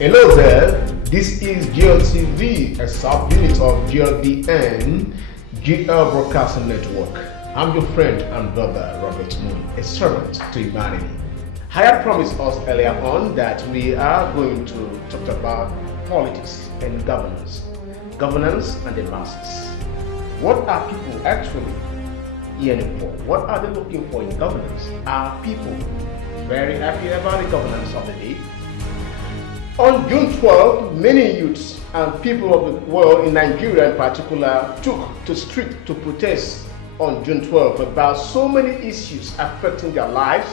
Hello there, this is GLTV, a sub-unit of GLBN, GL Broadcasting Network. I'm your friend and brother, Robert Moon, a servant to humanity. I had promised us earlier on that we are going to talk about politics and governance and the masses. What are people actually yearning for? What are they looking for in governance? Are people very happy about the governance of the day? On June 12, many youths and people of the world, in Nigeria in particular, took to street to protest on June 12 about so many issues affecting their lives,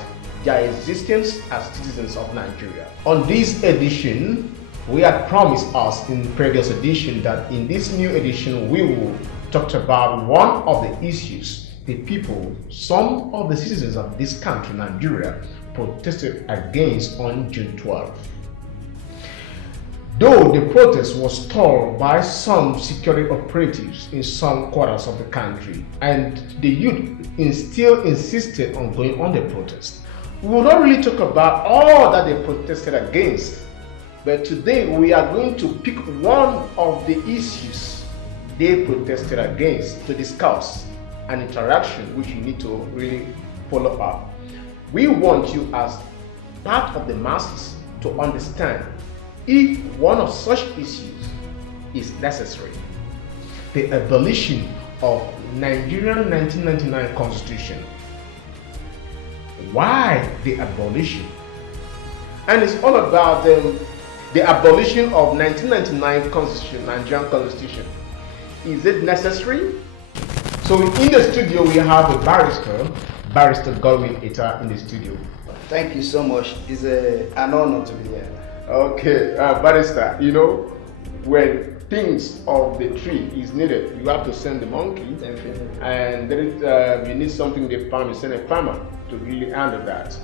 their existence as citizens of Nigeria. On this edition, we had promised us in previous edition that in this new edition we will talk about one of the issues the people, some of the citizens of this country, Nigeria, protested against on June 12. Though the protest was stalled by some security operatives in some quarters of the country, and the youth still insisted on going on the protest. We will not really talk about all that they protested against, but today we are going to pick one of the issues they protested against to discuss an interaction which you need to really follow up. We want you as part of the masses to understand if one of such issues is necessary. The abolition of Nigerian 1999 Constitution. Why the abolition? And it's all about the abolition of 1999 Constitution, Nigerian Constitution. Is it necessary? So in the studio we have a barrister Godwin Eta in the studio. Thank you so much. It's an honor to be here. Okay, barrister, you know, when things of the tree is needed, you have to send the monkey. Definitely. And there is, you need something the farm, you send a farmer to really handle that.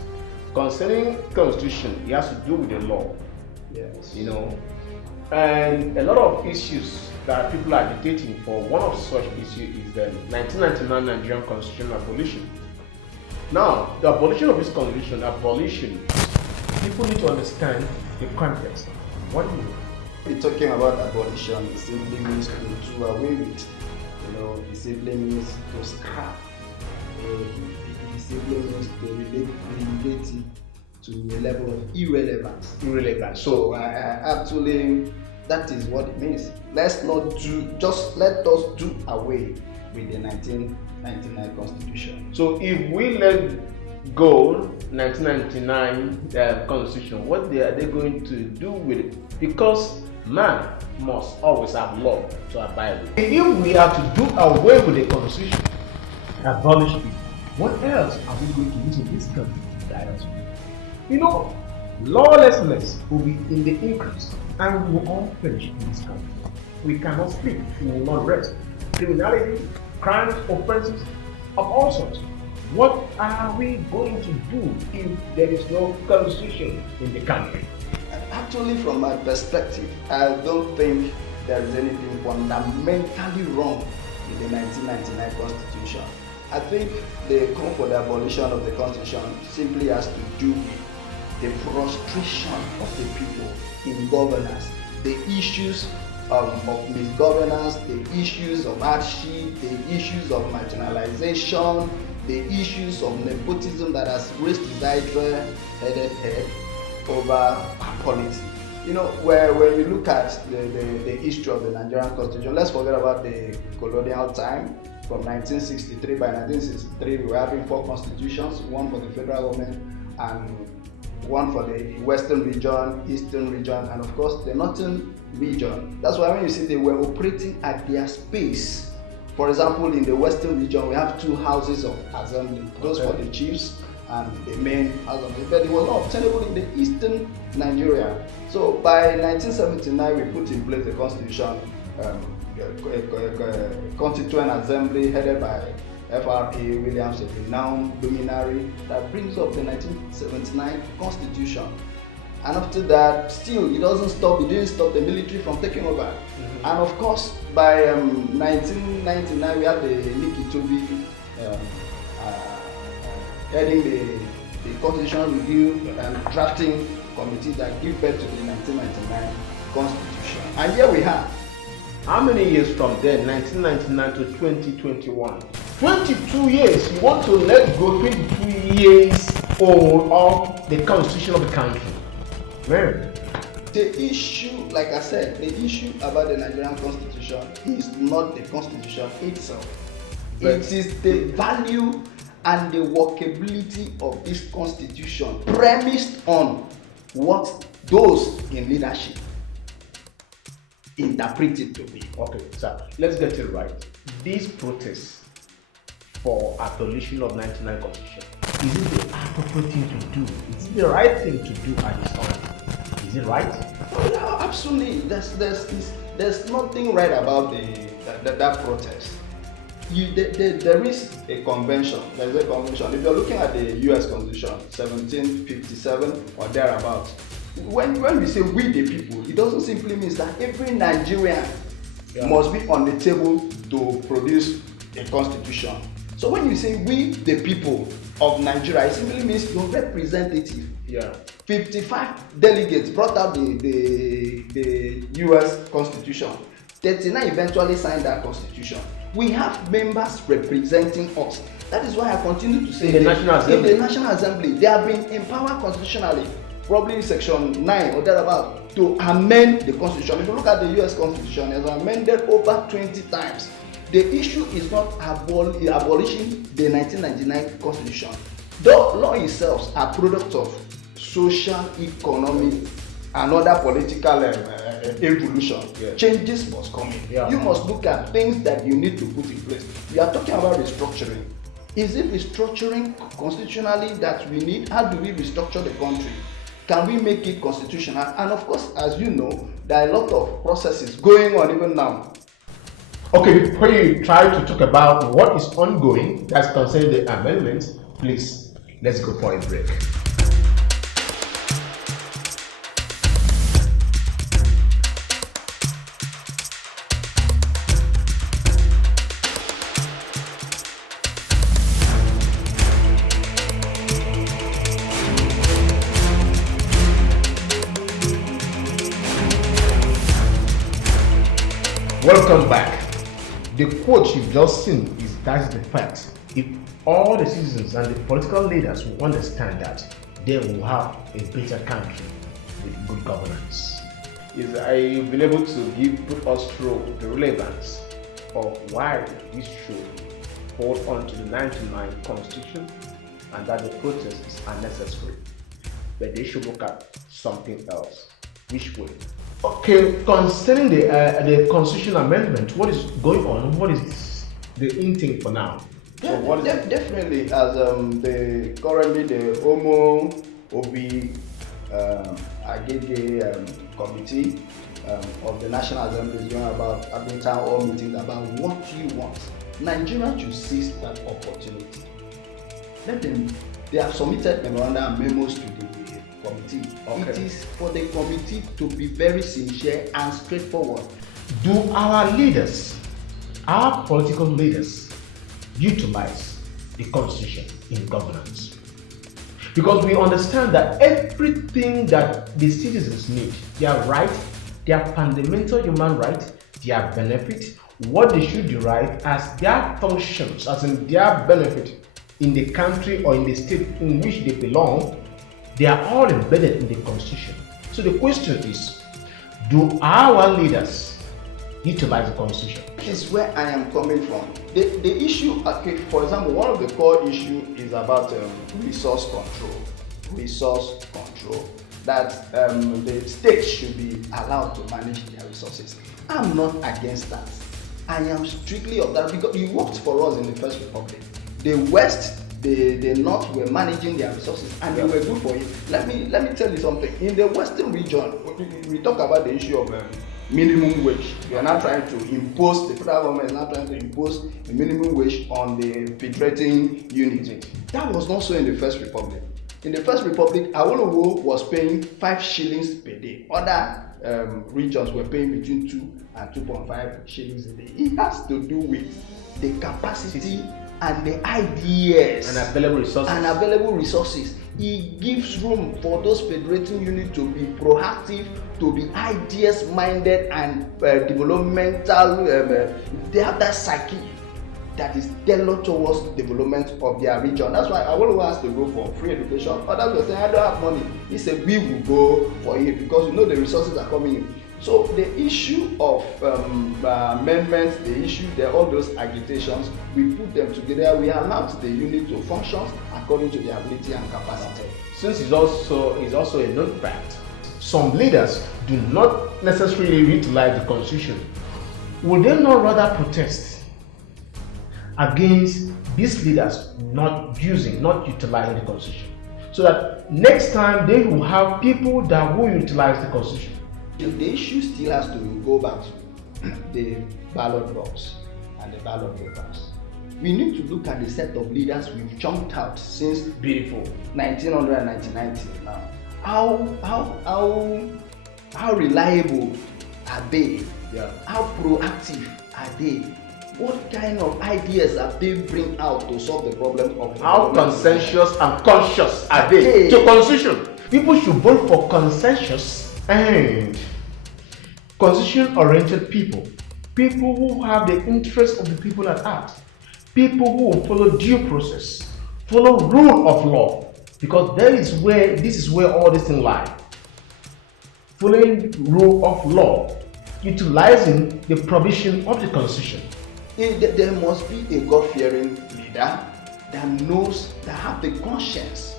Concerning constitution, it has to do with the law. Yes. You know, and a lot of issues that people are agitating for. One of such issues is the 1999 Nigerian Constitution abolition. Now, the abolition of this constitution, people need to understand the context. What do you mean? We're talking about abolition. It simply means to do away with. You know, it simply means to scrap. It simply means to relate it to a level of irrelevance. So, actually, that is what it means. Let us do away with the 1999 Constitution. So if we let go 1999 Constitution, what are they going to do with it? Because man must always have law to abide with. If we are to do away with the Constitution, abolish it, what else are we going to use in this country to guide us? You know, lawlessness will be in the increase, and we will all perish in this country. We cannot sleep, we will not rest. Criminality, crimes, offenses of all sorts. What are we going to do if there is no constitution in the country? Actually, from my perspective, I don't think there is anything fundamentally wrong with the 1999 Constitution. I think the call for the abolition of the Constitution simply has to do with the frustration of the people in governance, the issues of misgovernance, the issues of hardship, the issues of marginalization, the issues of nepotism that has raised its hydra-headed head over politics. You know, when you look at the history of the Nigerian Constitution, let's forget about the colonial time. From 1963, by 1963, we were having 4 constitutions, one for the federal government and one for the western region, eastern region, and of course the northern region. That's why when you see they were operating at their space. For example, in the western region, we have 2 houses of assembly, those for the chiefs and the main house of assembly, but it was not obtainable in the eastern Nigeria. So by 1979, we put in place the constitution, constituent assembly headed by FRA Williams, a renowned luminary, that brings up the 1979 Constitution. And after that, still, it didn't stop the military from taking over. Mm-hmm. And of course, by 1999, we had the Nikki Toby heading the constitutional review and drafting committee that gave birth to the 1999 Constitution. And here we are. How many years from then, 1999 to 2021? 22 years. You want to let go 22 years old of the constitution of the country. Man. The issue, like I said, the issue about the Nigerian Constitution is not the Constitution itself. It is the value and the workability of this Constitution premised on what those in leadership interpret it to be. Okay, sir, let's get it right. These protests for abolition of 99 Constitution, is it the appropriate thing to do? Is it the right thing to do at this time? Is it right? Oh, no, absolutely. There's nothing right about that protest. There is a convention. There's a convention. If you're looking at the U.S. Constitution, 1757 or thereabouts, when we say we the people, it doesn't simply mean that every Nigerian must be on the table to produce a constitution. So when you say we the people of Nigeria, it simply means your representative. 55 delegates brought out the U.S. Constitution. 39 eventually signed that constitution. We have members representing us. That is why I continue to say in the National Assembly. In the National Assembly, they have been empowered constitutionally, probably section 9 or thereabout, to amend the constitution. If you look at the U.S. Constitution, it has amended over 20 times. The issue is not abolishing the 1999 Constitution. The law itself are products of social, economic, and other political evolution. Changes must come in. You must look at things that you need to put in place. We are talking about restructuring. Is it restructuring constitutionally that we need? How do we restructure the country? Can we make it constitutional? And of course, as you know, there are a lot of processes going on even now. Okay, before you try to talk about what is ongoing that's concerning the amendments, please, let's go for a break. Welcome back. The quote you've just seen is that's the fact. If all the citizens and the political leaders will understand that, they will have a better country with good governance. You've been able to put us through the relevance of why we should hold on to the 99 Constitution and that the protest is unnecessary. But they should look at something else. Which way? Okay, concerning the constitution amendment, what is going on? What is the in thing for now? So what is definitely as currently the Omo Obi Agege committee of the National Assembly is going about having town hall meetings about what you want. Nigeria should seize that opportunity. Let them. They have submitted memoranda and memos to the committee. Okay. It is for the committee to be very sincere and straightforward. Do our leaders, our political leaders, utilize the constitution in governance? Because we understand that everything that the citizens need, their right, their fundamental human right, their benefit, what they should derive as their functions, as in their benefit in the country or in the state in which they belong, they are all embedded in the constitution. So the question is, do our leaders utilize the constitution? This is where I am coming from. The issue, okay, for example, one of the core issues is about resource control. Resource control. That the states should be allowed to manage their resources. I'm not against that. I am strictly of that because it worked for us in the First Republic. The West, the North were managing their resources and they were good for it. Let me tell you something. In the Western region, we talk about the issue of minimum wage. We are now trying to impose, the federal government is now trying to impose a minimum wage on the filtrating unit. That was not so in the First Republic. In the First Republic, Awolowo was paying 5 shillings per day. Other regions were paying between 2 and 2.5 shillings a day. It has to do with the capacity and the ideas and available resources. It gives room for those federating units to be proactive, to be ideas-minded and developmental. They have that psyche that is tailored towards development of their region. That's why Awolowo has to go for free education. Others will say, I don't have money. He said, we will go for it because you know the resources are coming in. So the issue of amendments, all those agitations, we put them together. We allow the unit to function according to their ability and capacity. Since it's also a known fact, some leaders do not necessarily utilize the constitution. Would they not rather protest against these leaders not utilizing the constitution, so that next time they will have people that will utilize the constitution? The issue still has to go back to the ballot box and the ballot papers. We need to look at the set of leaders we've chunked out since 1999 till now. How reliable are they? Yeah. How proactive are they? What kind of ideas have they bring out to solve the problem of how consensus and conscious are they to constitution? People should vote for consensus and constitution-oriented people who have the interest of the people at heart, people who will follow due process, follow rule of law, because this is where all these things lie. Following rule of law, utilizing the provision of the constitution. There must be a God-fearing leader that have the conscience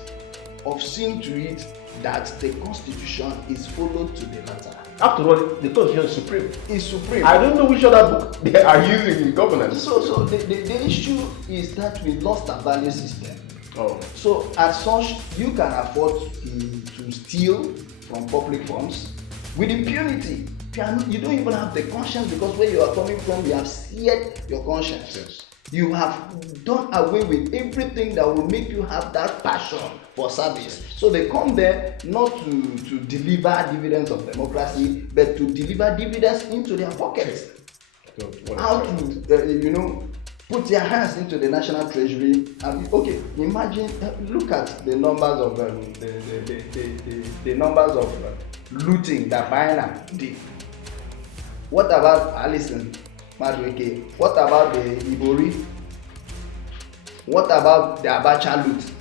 of seeing to it that the constitution is followed to the letter. After all, the constitution is supreme. It's supreme. I don't know which other book they are using in governance. So the issue is that we lost our value system. Oh. So as such, you can afford to steal from public funds with impunity. You don't even have the conscience, because where you are coming from, you have seared your conscience. Yes. You have done away with everything that will make you have that passion for service. So they come there not to deliver dividends of democracy, but to deliver dividends into their pockets. How to, put their hands into the national treasury. And okay, imagine, look at the numbers of the numbers of looting that Biden did. What about Alison Madueke? What about the Ibori? What about the Abacha loot?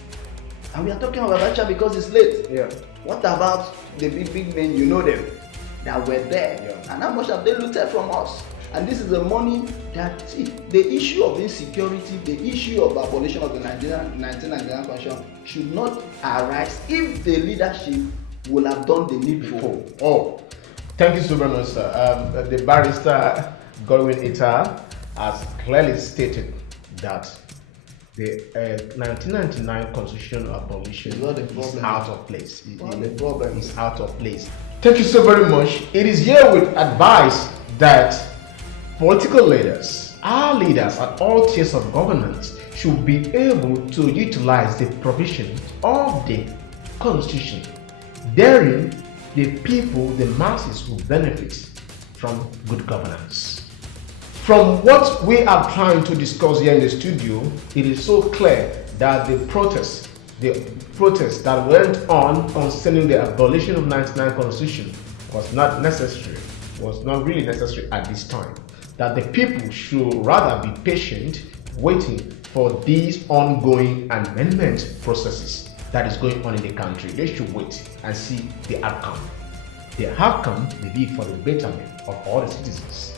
And we are talking about Abacha because it's late. Yeah. What about the big men, you know them, that were there? Yeah. And how much have they looted from us? And this is the money that, see, the issue of insecurity, the issue of abolition of the 1999 Constitution should not arise if the leadership will have done the needful. Oh, thank you so very much, sir. The barrister Godwin Eta has clearly stated that the 1999 constitutional abolition is out of place. The problem is out of place. Thank you so very much. It is herewith advised that political leaders, our leaders at all tiers of governance, should be able to utilize the provisions of the constitution, therein the people, the masses, will benefit from good governance. From what we are trying to discuss here in the studio, it is so clear that the protest that went on concerning the abolition of 1999 Constitution was not really necessary at this time. That the people should rather be patient, waiting for these ongoing amendment processes that is going on in the country. They should wait and see the outcome. The outcome may be for the betterment of all the citizens.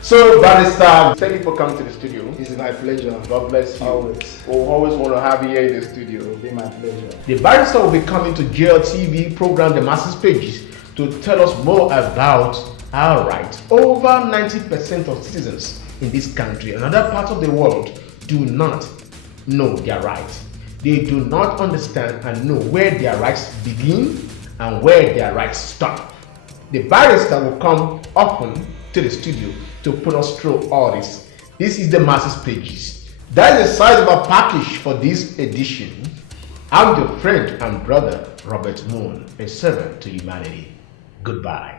So, Barrister, thank you for coming to the studio. It's my pleasure. God bless you. Always. We'll always want to have you here in the studio. It will be my pleasure. The Barrister will be coming to GLTV program, The Masses Pages, to tell us more about our rights. Over 90% of citizens in this country and other parts of the world do not know their rights. They do not understand and know where their rights begin and where their rights stop. The Barrister will come often to the studio to put us through all this. This is the Masses Pages. That is the size of our package for this edition. I'm your friend and brother, Robert Moon, a servant to humanity. Goodbye.